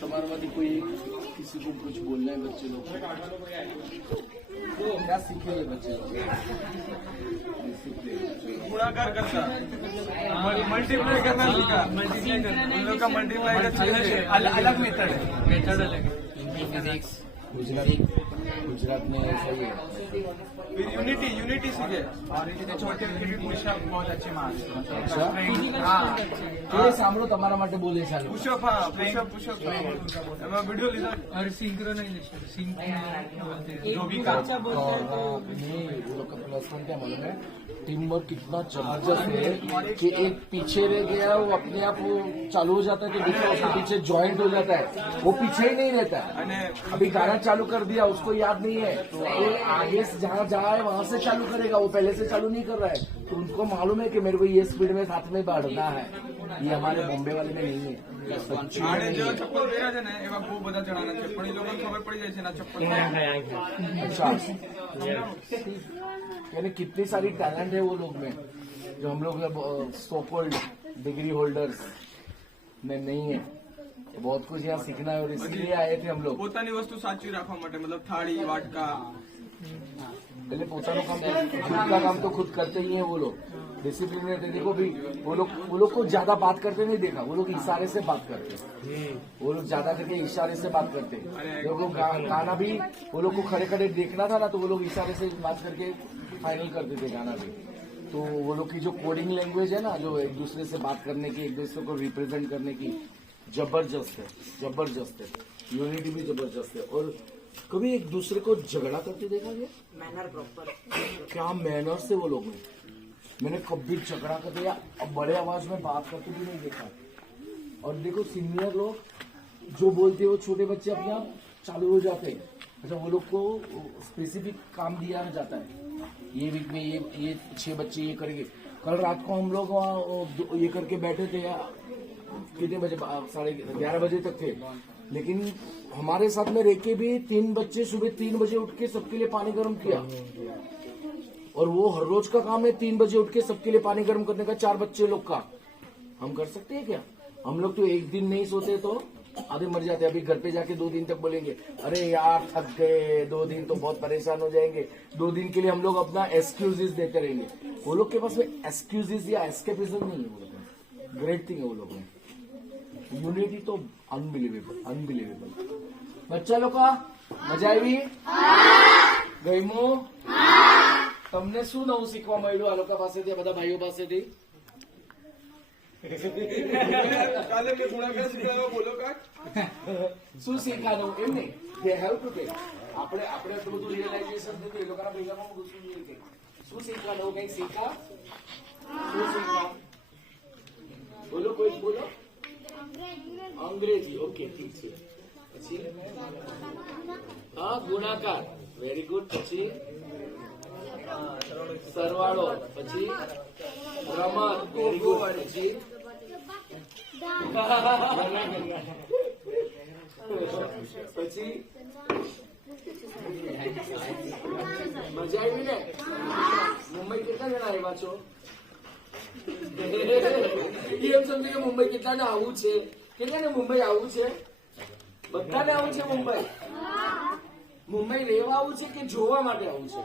तुम्हारे मत कोई किसी को कुछ बोलना है बच्चे लोग तो क्या सीखे ये बच्चे गुणाकार करता मल्टीप्लाई करना सीखा मल्टीप्लाई करना उन लोग का मल्टीप्लाई का अलग मेथड है मेथड अलग है फिजिक्स गुजराती गुजरात में ऐसा ही है फिर यूनिटी यूनिटी सीखे और ये छोटे बच्चे भी पुशअप बहुत अच्छे मार अच्छा हाँ એ સાંભળો તમારા માટે બોલે ચાલો पुशअप हाँ पुशअप पुशअप मैं वीडियो लीधा और सिंक्रोनाइजेशन सिंक बोलते हैं जो भी काम और नहीं वो लोग का प्लस वन क्या मालूम है टीम वर्क कितना जबरदस्त है कि एक पीछे रह गया वो अपने आप वो चालू हो जाता है तो दूसरा उसके पीछे ज्वाइंट हो जाता है वो पीछे ही नहीं रहता है અને अभी गाना चालू कर दिया उसको याद नहीं है। तो आगे जहाँ जाए वहाँ से चालू करेगा। वो पहले से चालू नहीं कर रहा है। तो उनको मालूम है कि मेरे को ये स्पीड में साथ में बढ़ना है। ये हमारे बॉम्बे वाले में नहीं है। अच्छा। कितनी सारी टैलेंट है वो लोग में जो हम लोग सोपोल्ड डिग्री होल्डर्स में नहीं है। बहुत कुछ यहाँ सीखना है और इसीलिए आए थे हम लोग પોતાની વસ્તુ સાચવી રાખવા માટે મતલબ થાળી વાટકા पहले पोतानो काम खुद का काम तो खुद करते ही हैं वो लोग डिसिप्लिन रहते हैं। देखो भी वो लोग वो लोग को ज्यादा बात करते नहीं देखा वो लोग इशारे से बात करते हैं। वो लोग ज्यादा करके इशारे से बात करते हैं लोगों को गा- गाना भी वो लोग को खड़े खड़े देखना था ना तो वो लोग इशारे से बात करके फाइनल करते थे गाना भी तो वो लोग की जो कोडिंग लैंग्वेज है ना जो एक दूसरे से बात करने की एक दूसरे को रिप्रेजेंट करने की ज़बरदस्त है ज़बरदस्त है। यूनिटी भी ज़बरदस्त है। और कभी एक दूसरे को झगड़ा करते देखा गया? मैनर प्रॉपर क्या मैनर से वो लोग हैं? मैंने कभी झगड़ा करते या बड़े आवाज़ में बात करते भी नहीं देखा। और देखो सीनियर लोग जो बोलते हैं वो छोटे बच्चे अपने आप चालू हो जाते हैं। अच्छा वो लोग को स्पेसिफिक काम दिया जाता है। ये वीक में ये ये छह बच्चे ये करेंगे। कल रात को हम लोग वहाँ ये करके बैठे थे या कितने बजे साढ़े ग्यारह बजे तक थे। लेकिन हमारे साथ में रह के भी तीन बच्चे, सुबह तीन बजे उठ के सबके लिए पानी गर्म किया। और वो हर रोज का काम है, तीन बजे उठ के सबके लिए पानी गर्म करने का, चार बच्चे लोग का। हम कर सकते हैं क्या? हम लोग तो एक दिन नहीं सोते तो आधे मर जाते अभी घर पे जाके दो दिन तक बोलेंगे, अरे यार, थक गए, दो दिन तो बहुत परेशान हो जाएँगे। दो दिन के लिए हम लोग अपना एक्सक्यूजेस देते रहेंगे। वो लोग के पास में एक्सक्यूजेस या एस्केपिज्म नहीं है, वो लोग ग्रेट थिंग है वो लोग में। યુનિટી તો અનબિલીવેબલ અનબિલીવેબલ બચ્ચા લોકો મજા આવી? ગયમું તમને શું નવું શીખવા મળ્યું આ લોકો પાસેથી બધા ભાઈઓ પાસેથી? શું શીખવાનું? એમ નહીં. દે હેવ ટુ ટેક આપણે આપણે એટલું બધું રિયલાઇઝેશન થતું એ લોકોના ભેગામાં કે. શું શીખવાનું કંઈક શીખા શું શીખવા? બોલો કોઈ બોલો. અંગ્રેજી ઓકે ઠીક છે. પછી? હા, ગુણાકાર. વેરી ગુડ પછી? સરવાળો. પછી? રમત. વેરી ગુડ પછી? પછી? મજા આવી ને? મુંબઈ કેટલા જણા આવ્યા છો? એમ સમજો કે મુંબઈ કેટલાને આવું છે? કેટલાને મુંબઈ આવું છે? બધાને આવું છે મુંબઈ? મુંબઈ રહેવા આવું છે કે જોવા માટે આવું છે?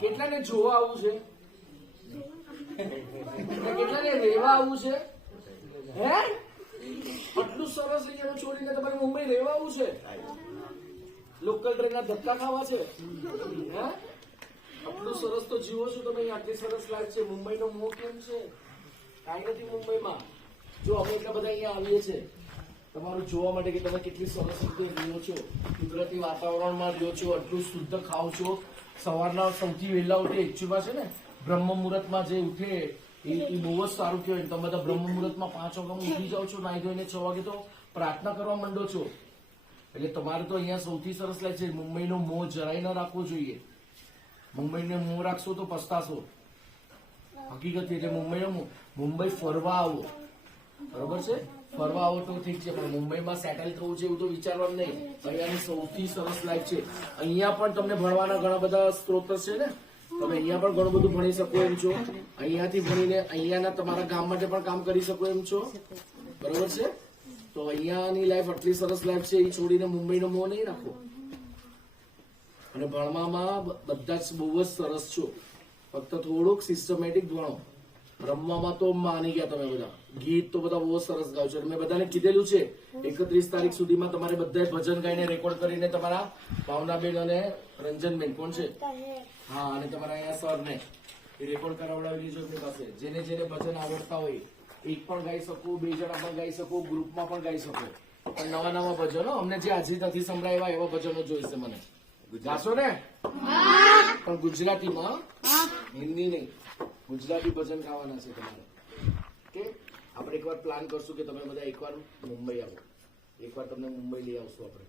કેટલાને જોવા આવું છે? કેટલાને રહેવા આવું છે? હે? આટલું સરસ રીતે છોડીને તમારે મુંબઈ રહેવા આવું છે? લોકલ ટ્રેનના ધક્કા ખાવા છે? હે? આટલું સરસ તો જીવો છો તમે, આટલી સરસ લાઈફ છે. મુંબઈનો મોહ કેમ છે? કાંઈ નથી મુંબઈમાં. જો અમે એટલા બધા અહીંયા આવીએ છીએ, તમારું જોવા માટે કે તમે કેટલી સરસ રીતે રહ્યો છો, કુદરતી વાતાવરણમાં રહ્યો છો, આટલું શુદ્ધ ખાઓ છો. સવારના સૌથી વહેલા ઉઠે એકચ્યુઅલમાં છે ને, બ્રહ્મ મુહૂર્તમાં જે ઉઠે, એ બહુ જ સારું કહેવાય. તમે બધા બ્રહ્મ મુહૂર્તમાં પાંચ વાગ્યામાં ઉઠી જાઓ છો નાઈ ધોઈને છ વાગે તો પ્રાર્થના કરવા માંડો છો. એટલે તમારે તો અહીંયા સૌથી સરસ લાગે છે. મુંબઈનો મોહ જરાય ન રાખવો જોઈએ. મુંબઈને મોં રાખશો તો પસ્તાશો. હકીકત એટલે મુંબઈનો મોં- મુંબઈ ફરવા આવો. બરોબર છે? ફરવા આવો તો ઠીક છે, પણ મુંબઈમાં સેટલ થવું છે એવું તો વિચારવાનું નહીં. અહીંયાની સૌથી સરસ લાઈફ છે. અહીંયા પણ તમને ભણવાના ઘણા બધા સ્ત્રોત છે ને? તમે અહીંયા પણ ઘણું બધું ભણી શકો એમ છો. અહીંયાથી ભણીને અહીંયાના તમારા ગામ માટે પણ કામ કરી શકો એમ છો. બરોબર છે? તો અહીંયાની લાઈફ આટલી સરસ લાઈફ છે, એ છોડીને મુંબઈનો મોં નહીં રાખો. અને ભણવામાં બધા જ બહુ જ સરસ છો. ફક્ત થોડુંક સિસ્ટમેટિક ભણો. રમવામાં તો માની ગયા તમે બધા. ગીત તો બધા બહુ સરસ ગાવ છો. મેં બધાને કીધેલું છે, એકત્રીસ તારીખ સુધીમાં તમારે બધા ભજન ગાઈને રેકોર્ડ કરીને તમારા ભાવનાબેન અને રંજનબેન કોણ છે? હા, અને તમારા અહીંયા સરને એ રેકોર્ડ કરાવડાવી લેજો એમની પાસે. જેને જેને ભજન આવડતા હોય, એક પણ ગાઈ શકો, બે જણા પણ ગાઈ શકો ગ્રુપમાં પણ ગાઈ શકો. પણ નવા નવા ભજનો અમને જે આજે નથી એવા એવા ભજનો જોઈશે મને. ગાશો ને? પણ ગુજરાતીમાં હિન્દી નહીં. ગુજરાતી ભજન ખાવાના છે તમારે. કે આપણે એકવાર પ્લાન કરશું કે તમે બધા એકવાર મુંબઈ આવો. એકવાર તમને મુંબઈ લઈ આવશું આપણે.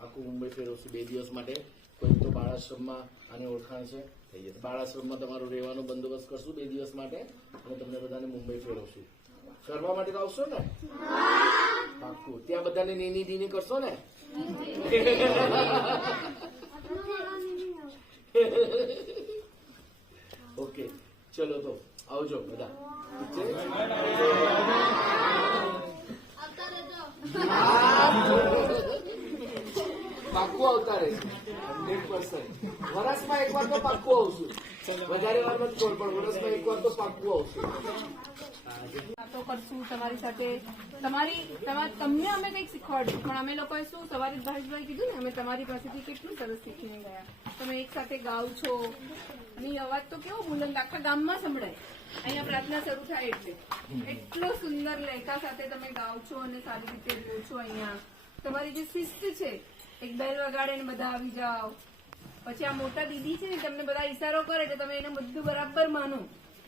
આખું મુંબઈ ફેરવશું. બે દિવસ માટે કોઈ તો બાળાશ્રમમાં આને ઓળખાણ છે. થઈ જશે. બાળાશ્રમમાં તમારું રહેવાનો બંદોબસ્ત કરશું બે દિવસ માટે અને તમને બધાને મુંબઈ ફેરવશું. ફરવા માટે તો આવશો ને? પાક્કું. ત્યાં બધાને નીની દીની કરશો ને ઓકે ચલો તો આવજો બધા. પાકું આવતા રહેશે હંડ્રેડ પર્સન્ટ વર્ષમાં એકવાર તો પાક્કું આવશું. વધારે વાર નથી પણ વર્ષમાં એકવાર તો પાક્કું આવશું. વાતો કરશું તમારી સાથે. તમારી તમા- તમને અમે કંઈક શીખવાડશું પણ અમે લોકોએ શું સવારે ભાવેશભાઈ કીધું ને, અમે તમારી પાસેથી કેટલું સરસ શીખીને ગયા. તમે એક સાથે ગાવ છો. અને અવાજ તો કેવો બુલંદ, આખા ગામમાં સંભળાય. અહીંયા પ્રાર્થના શરૂ થાય એટલે. એટલો સુંદર લહેકા સાથે તમે ગાવ છો અને સારી રીતે બોલો છો અહીંયા. તમારી જે શિસ્ત છે, એક બેલ વગાડે ને બધા આવી જાઓ. પછી આ મોટા દીદી છે ને, તમને બધા ઈશારો કરે એટલે તમે એને બધું બરાબર માનો.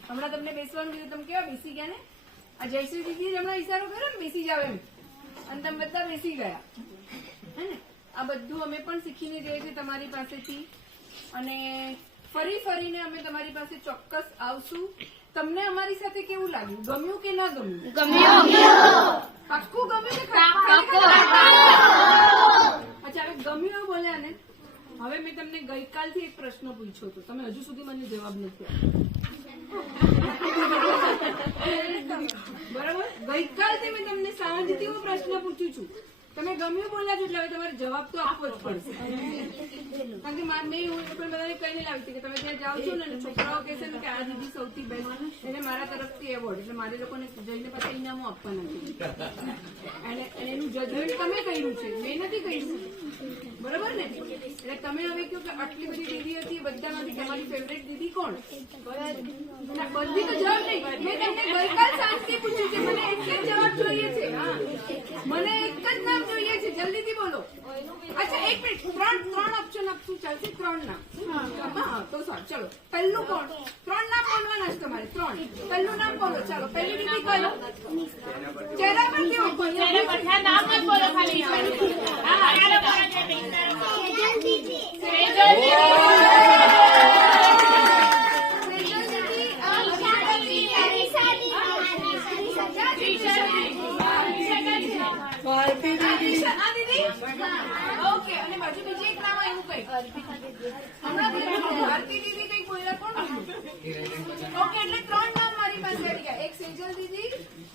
હમણાં તમને બેસવાનું કીધું તમે કેવા બેસી ગયા ને? આ જયશ્રી દીદી હમણાં ઈશારો કર્યો ને બેસી જાવ એમ. અને તમે બધા બેસી ગયા. હે ને? આ બધું અમે પણ શીખીને જઈએ છીએ તમારી પાસેથી. અને ફરી ફરીને અમે તમારી પાસે ચોક્કસ આવશું. તમને અમારી સાથે કેવું લાગ્યું? ગમ્યું કે ના ગમ્યું? પાક્કું ગમ્યું કે અચ્છા હવે ગમ્યું એવું બોલ્યા ને? હવે મેં તમને ગઈકાલથી એક પ્રશ્ન પૂછ્યો હતો. તમે હજુ સુધી મને જવાબ નથી આપ્યો. બરાબર? ગઈકાલથી મેં તમને શાંતિથી હું પ્રશ્ન પૂછું છું. તમે ગમ્યું બોલ્યા છો એટલે હવે તમારે જવાબ તો આપવો જ પડશે. કારણ કે મારે નહીં હું પણ બધાને કહીને લાવી હતી કે તમે ત્યાં જાઓ છો ને છોકરાઓ કહેશે ને કે આ દીદી સૌથી બેસ્ટ એને મારા તરફથી એવોર્ડ એટલે મારે લોકોને જઈને પાછા ઇનામો આપવાના છે. અને એનું જજમેન્ટ તમે કર્યું છે. મેં નથી કર્યું. બરાબર ને? એટલે તમે હવે કહો કે આટલી બધી દીદી હતી, બધામાંથી તમારી ફેવરેટ દીદી કોણ? બધી તો જવાબ નહીં. મેં તમને ગઈકાલ સાંજથી પૂછ્યું છે મને એક જ જવાબ જોઈએ છે. મને એક જ નામ જોઈએ છે. જલ્દીથી બોલો. અચ્છા, એક મિનિટ. ત્રણ ત્રણ ઓપ્શન આપશું ચાલશે ત્રણ નામ. હા તો સારું ચલો પહેલું કોણ ત્રણ નામ બોલવાના છે તમારે ત્રણ પહેલું નામ બોલો ચાલો પહેલી કયો ચહેરા પર કેવું દીદી ઓકે અને બાજુ બીજી એક નામ એટલે ત્રણ નામ મારી પાસે આવી ગયા. એક સેજલ દીદી,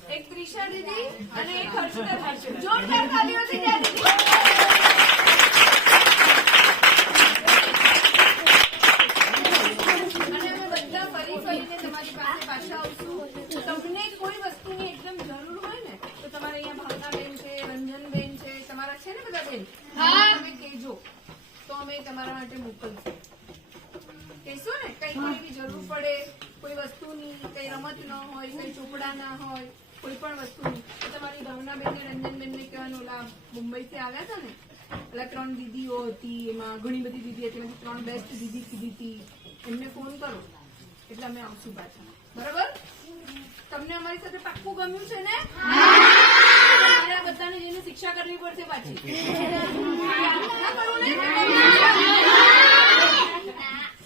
એક ત્રિષા દીદી અને એક હર્ષિતા. જોરદાર તાલીઓ દીદી અને અમે બધા ફરી ફરીને તમારી પાસે પાછા આવશું તમને કોઈ વસ્તુની એકદમ જરૂર હોય ને તો તમારે અહીંયા ભાવનાબેન છે રંજનબેન છે તમારા છે ને બધા બેન તમે કહેજો તો અમે તમારા માટે મોકલશું કહેશો ને કઈ કોઈ બી જરૂર પડે કોઈ વસ્તુની કઈ રમત ન હોય કઈ ચોપડા ના હોય કોઈ પણ વસ્તુની. તમારી ભાવનાબેન ને રંજનબેન ને કહેવાનું લાભ મુંબઈ થી આવ્યા હતા ને? એટલે ત્રણ દીદીઓ હતી એમાં ઘણી બધી દીદી હતી એમાંથી ત્રણ બેસ્ટ દીદી કીધી હતી. એમને ફોન કરો એટલે અમે આવશું પાછા. બરાબર? તમને અમારી સાથે પાક્કું ગમ્યું છે ને? તમારે આ બધાને જઈને શિક્ષા કરવી પડશે પાછી.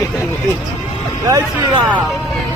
来去了。